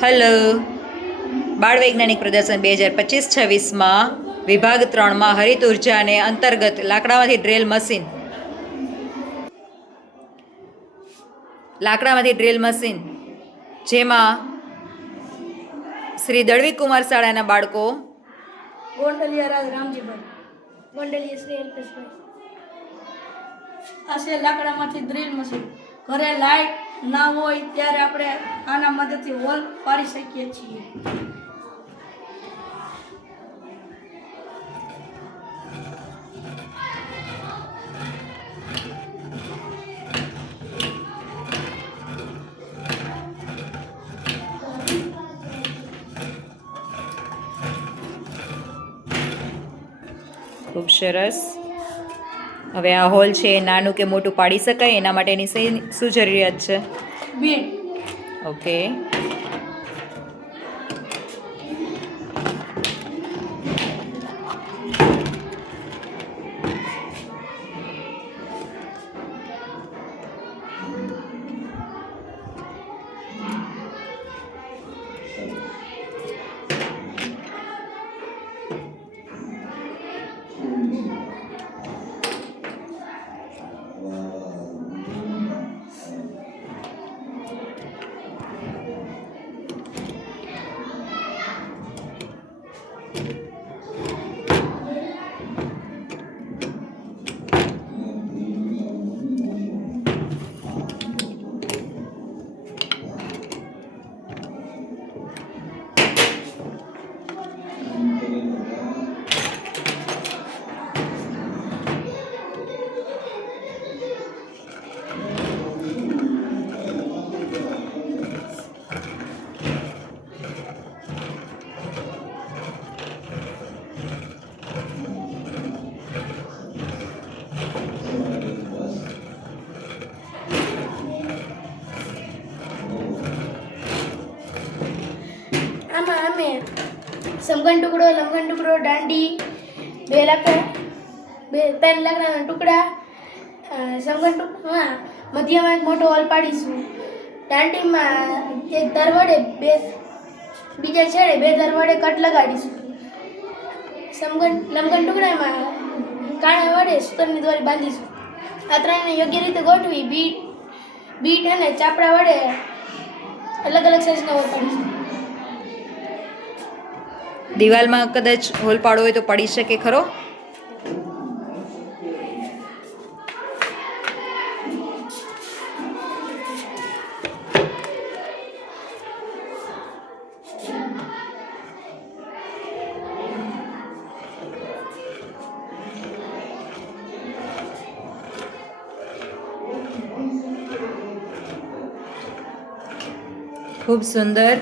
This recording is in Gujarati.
હલો, બાળ વૈજ્ઞાનિક પ્રદર્શન 2025-26માં વિભાગ 3માં હરિત ઉર્જાને અંતર્ગત લાકડામાંથી ડ્રિલ મશીન જેમાં શ્રી દળવીકુમાર શાળાના બાળકો ગોંડલિયા રાજ રામજીભાઈ, ગોંડલિયા શ્રી અલ્પેશભાઈ. આ છે લાકડામાંથી ડ્રિલ મશીન. ઘરે લાઇટ ના હોય ત્યારે આપણે આના મદદથી હોલ પાડી શકીએ છીએ. ખૂબ સરસ. હવે આ હોલ છે એ નાનું કે મોટું પાડી શકાય, એના માટેની શું જરૂરિયાત છે? બીડ. ઓકે. આમાં અમે સમઘન ટુકડો, લંબઘન ટુકડો, દાંડી, 3 લાકડાના ટુકડા, સમઘન ટુકડામાં મધ્યમાં એક મોટો હોલ પાડીશું. દાંડીમાં એક ધાર વડે બીજા છેડે 2 ધાર વડે કટ લગાડીશું. લંબઘન ટુકડામાં કાણા વડે સૂતરની દોરી બાંધીશું. આ ત્રણને યોગ્ય રીતે ગોઠવી બીટ અને ચાપડા વડે અલગ અલગ સાઇઝના હોલ પાડીશું. દિવાલમાં કદાચ હોલ પાડવો હોય તો પડી શકે ખરો? ખૂબ સુંદર.